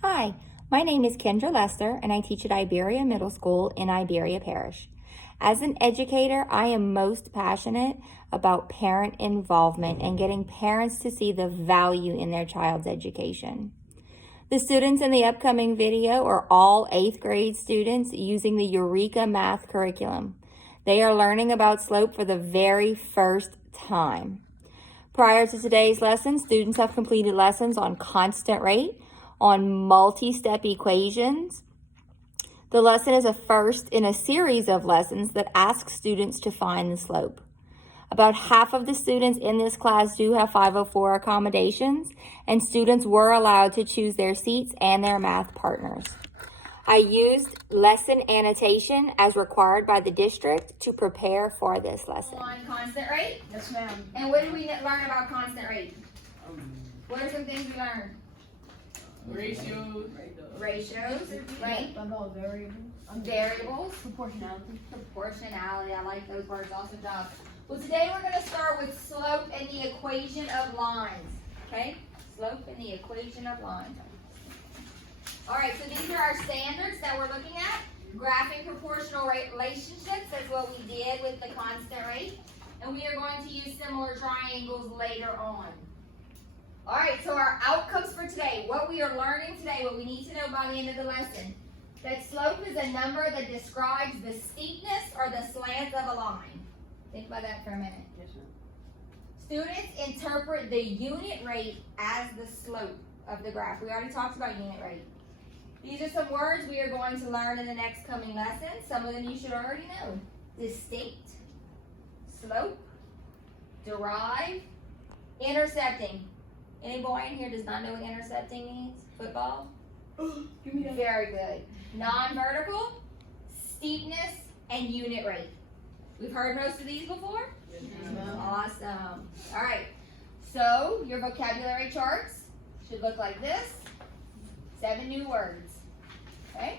Hi, my name is Kendra Lester and I teach at Iberia Middle School in Iberia Parish. As an educator, I am most passionate about parent involvement and getting parents to see the value in their child's education. The students in the upcoming video are all 8th grade students using the Eureka Math curriculum. They are learning about slope for the very first time. Prior to today's lesson, students have completed lessons on constant rate, on multi-step equations. The lesson is a first in a series of lessons that ask students to find the slope. About half of the students in this class do have 504 accommodations, and students were allowed to choose their seats and their math partners. I used lesson annotation as required by the district to prepare for this lesson. On constant rate? Yes, ma'am. And what did we learn about constant rate? What are some things we learned? Ratios. Ratios, right? About variables. Variables. Proportionality. Proportionality, I like those words, awesome job. Well, today we're going to start with slope and the equation of lines, okay? Slope and the equation of lines. All right, so these are our standards that we're looking at. Graphing proportional rate relationships, that's what we did with the constant rate. And we are going to use similar triangles later on. All right, so our outcomes for today, what we are learning today, what we need to know by the end of the lesson, that slope is a number that describes the steepness or the slant of a line. Think about that for a minute. Yes, ma'am. Students interpret the unit rate as the slope of the graph. We already talked about unit rate. These are some words we are going to learn in the next coming lesson. Some of them you should already know. Distinct, slope, derive, intercepting. Any boy in here does not know what intercepting means? Football? Give me that. Very good. Non-vertical, steepness, and unit rate. We've heard most of these before? Yes, ma'am. Awesome. All right. So your vocabulary charts should look like this. 7 new words. Okay?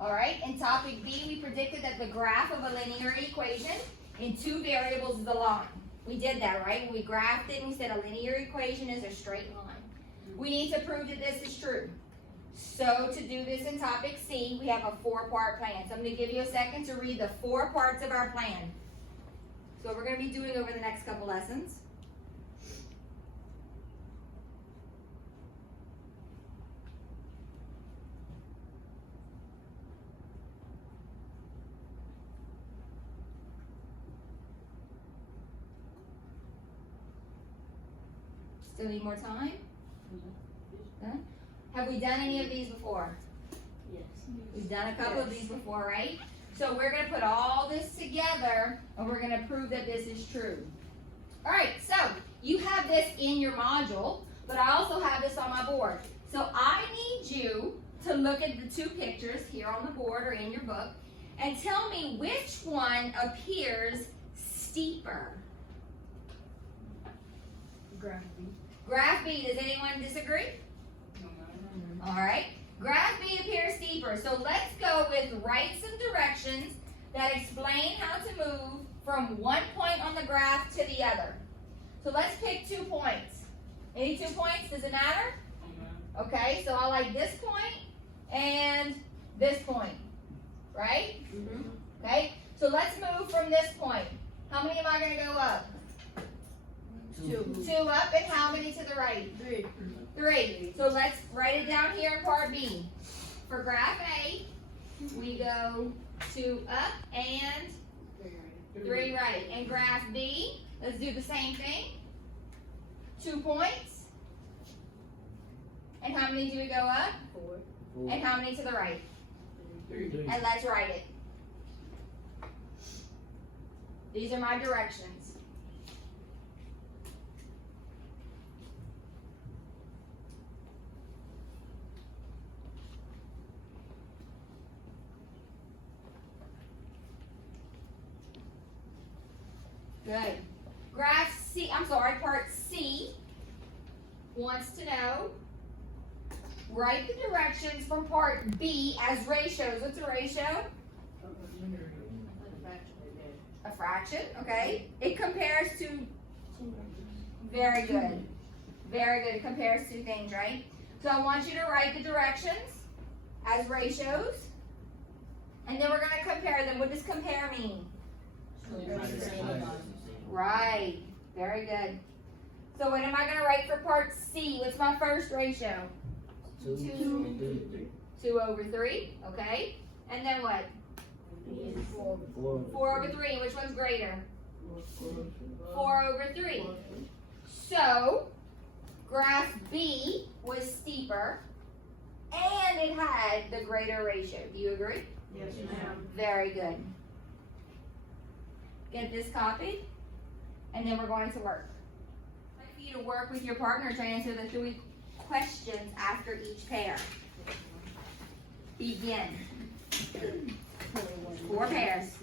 All right. In topic B, we predicted that the graph of a linear equation in 2 variables is a line. We did that, right? We graphed it and we said a linear equation is a straight line. We need to prove that this is true. So to do this in topic C, we have a 4-part plan. So I'm going to give you a second to read the 4 parts of our plan. So we're going to be doing over the next couple lessons. Still need more time? Huh? Have we done any of these before? Yes. We've done a couple of these before, right? So we're going to put all this together and we're going to prove that this is true. All right, so you have this in your module, but I also have this on my board. So I need you to look at the 2 pictures here on the board or in your book and tell me which one appears steeper. Graph B. Graph B, does anyone disagree? All right, graph B appears steeper. So let's go with write some directions that explain how to move from one point on the graph to the other. So let's pick 2 points. Any 2 points? Does it matter? Okay, so I like this point and this point, right? Okay, so let's move from this point. How many am I going to go up? 2. 2 up, and how many to the right? 3. 3. So let's write it down here in part B. For graph A, we go 2 up and 3 right. And graph B, let's do the same thing. 2 points. And how many do we go up? 4. And how many to the right? 3. And let's write it. These are my directions. Good. Part C wants to know, write the directions from part B as ratios. What's a ratio? A fraction, okay. It compares to, very good. Very good, it compares 2 things, right? So I want you to write the directions as ratios. And then we're going to compare them. What does compare mean? Right. Very good. So what am I going to write for part C? What's my first ratio? 2 over 3. Okay. And then what? 4 over 3. Which one's greater? 4 over 3. So, graph B was steeper, and it had the greater ratio. Do you agree? Yes, ma'am. Very good. Get this copied, and then we're going to work. I'd like for you to work with your partner to answer the 3 questions after each pair. Begin. 4 pairs.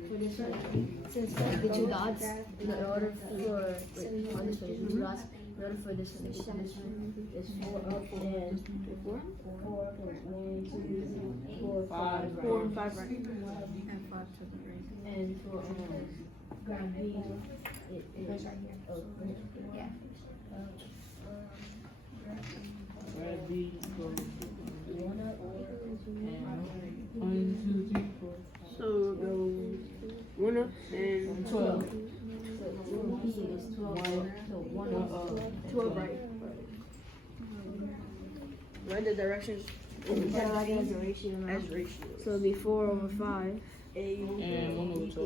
Since the 2 dots, in order for on this one, 2 dots, in order for this one, it's 4 up and 4. 4 up and 1, 2, 3, 4, 5, 4 and 5 right, and 5 to the right. And for graph B, it is right here. Oh, Yeah. Graph B goes 1 up and 1, 2, 3, 4. So it goes 1 up and 12. So B is 12. So 1 up, 12 right. Write the directions as ratio. as ratio. So it'll be 4 over 5. And 1 over 12.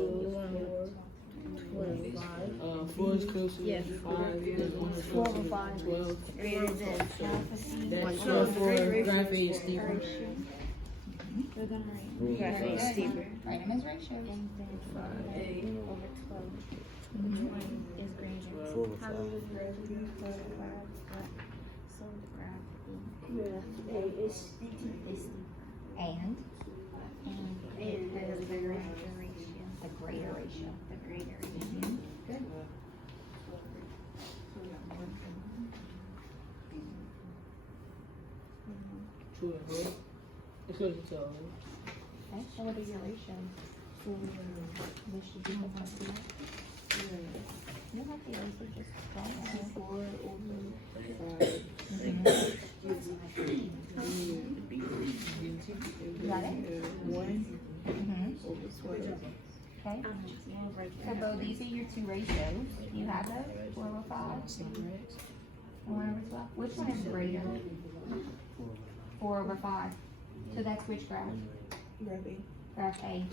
4 over 5. 4 is closer Yeah. to 5, and 1 is 4 closer over to 5. 12. Greater than That's So, for great graph A is steeper. We're gonna write graph A is steeper. Write them as ratios. And then 5 over 12. Which one is greater? 4 over How 5. many graph B for the graph? So the graph A is steeper. And And has a greater ratio. the greater ratio. The greater ratio. Good. True and false. It's closer to 12. Okay, so what is your ratio? This should be the plus two. You don't have to erase it, just draw it. 4 over 5. You got it? 1 Mm-hmm. over 12. Okay. So Bo, these are your 2 ratios. You have those? 4 over 5 and 1 over 12. Which one is greater? 4 over 5. So that's which graph? Graph A. Graph A.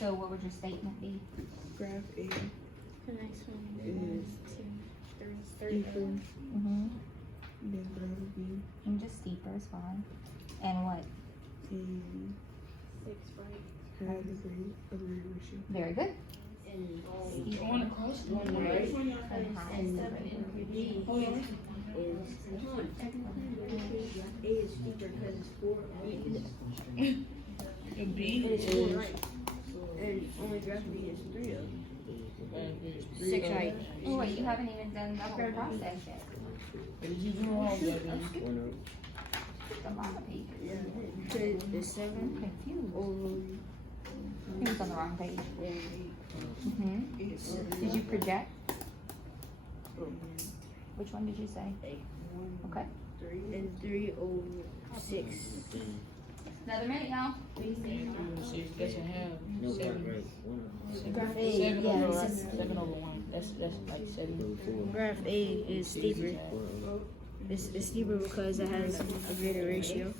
So what would your statement be? Graph A The next one is is 2, 3, equal. Mm-hmm. Then graph B And just steeper is fine. And what? and 6 right. has a great ratio. Very good. And Steeper. Going across the one right. And high. And B is A is steeper because it's 4 right. The B It's is 4 right. And only graph B is 3 up. 6 right. Oh wait, you haven't even done the whole process yet. Did you do all of that? Let's skip a lot of pages. Because it's 7 Confused. over He was on the wrong page. 8. Mm-hmm. Did you project? Which one did you say? 8. Okay. 3 and 3 over 6. Another minute, y'all. 6, that's a half. 7. Graph A, 7 yeah, over it's 7 over 1. That's like 7. graph A is steeper. It's steeper because it has a greater ratio.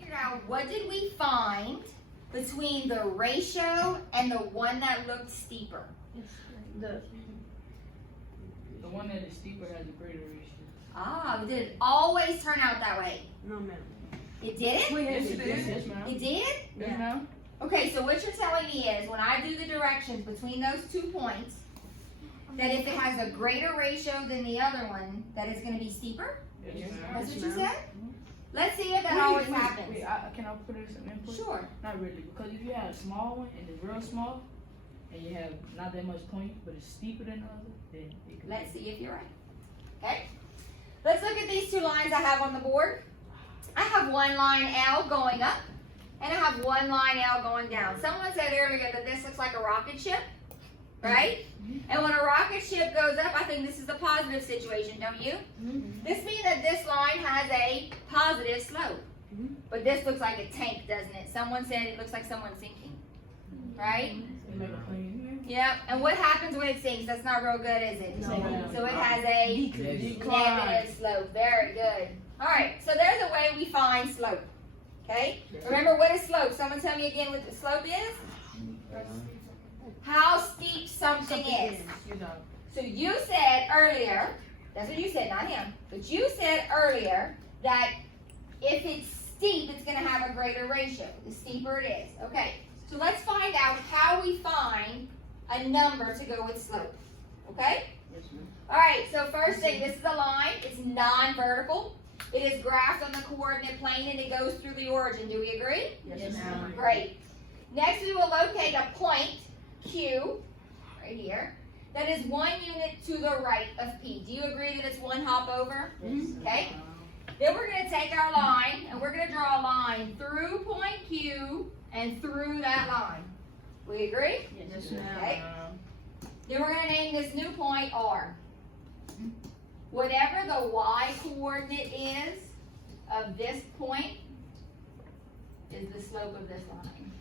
Figure out what did we find between the ratio and the one that looked steeper? The one that is steeper has a greater ratio. Ah, did it always turn out that way? No, ma'am. It didn't? Yes, it is. Yes, ma'am. It did? Yes, ma'am. Okay, so what you're telling me is when I do the directions between those 2 points, that if it has a greater ratio than the other one, that it's going to be steeper? Yes, ma'am. That's what you said? Let's see if that always happens. Wait, can I put in some input? Sure. Not really, because if you have a small one and it's real small, and you have not that much point, but it's steeper than the other, then it could. Let's see if you're right. Okay. Let's look at these two lines I have on the board. I have one line L going up, and I have one line L going down. Someone said earlier that this looks like a rocket ship, right? And when a rocket ship goes up, I think this is the positive situation, don't you? This means that this line has a positive slope. But this looks like a tank, doesn't it? Someone said it looks like someone's sinking, right? You make a plane. Yep. And what happens when it sinks? That's not real good, is it? No. So it has a Decline. negative slope. Very good. All right. So there's a way we find slope. Okay. Remember, what is slope? Someone tell me again what the slope is. How steep something is. You know. So you said earlier, that's what you said, not him, but you said earlier that if it's steep, it's going to have a greater ratio. The steeper it is. Okay, so let's find out how we find a number to go with slope. Okay? Yes, ma'am. All right, so first thing, this is a line. It's non-vertical. It is graphed on the coordinate plane and it goes through the origin. Do we agree? Yes, ma'am. Great. Next, we will locate a point, Q, right here, that is 1 unit to the right of P. Do you agree that it's one hop over? Okay. Then we're going to take our line and we're going to draw a line through point Q and through that line. We agree? Yes, ma'am. Okay. Then we're going to name this new point R. Whatever the y coordinate is of this point is the slope of this line.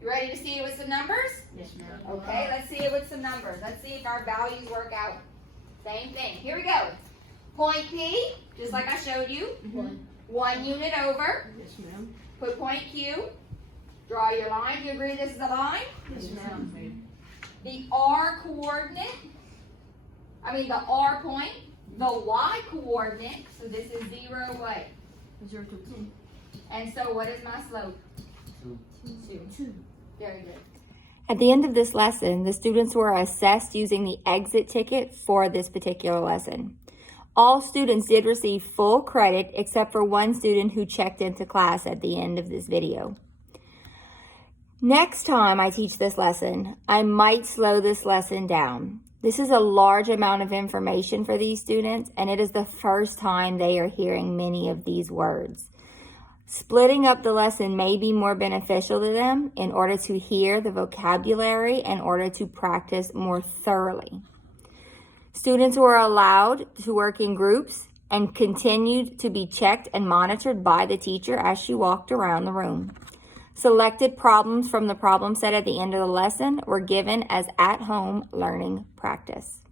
You ready to see it with some numbers? Yes, ma'am. Okay, let's see it with some numbers. Let's see if our values work out. Same thing. Here we go. Point P, just like I showed you. 1 unit over. Yes, ma'am. Put point Q. Draw your line. Do you agree this is a line? Yes, ma'am. The R coordinate, the R point, the Y coordinate, so this is 0 what? 0 to 2. And so what is my slope? 2. Very good. At the end of this lesson, the students were assessed using the exit ticket for this particular lesson. All students did receive full credit except for one student who checked into class at the end of this video. Next time I teach this lesson, I might slow this lesson down. This is a large amount of information for these students, and it is the first time they are hearing many of these words. Splitting up the lesson may be more beneficial to them in order to hear the vocabulary in order to practice more thoroughly. Students were allowed to work in groups and continued to be checked and monitored by the teacher as she walked around the room. Selected problems from the problem set at the end of the lesson were given as at-home learning practice.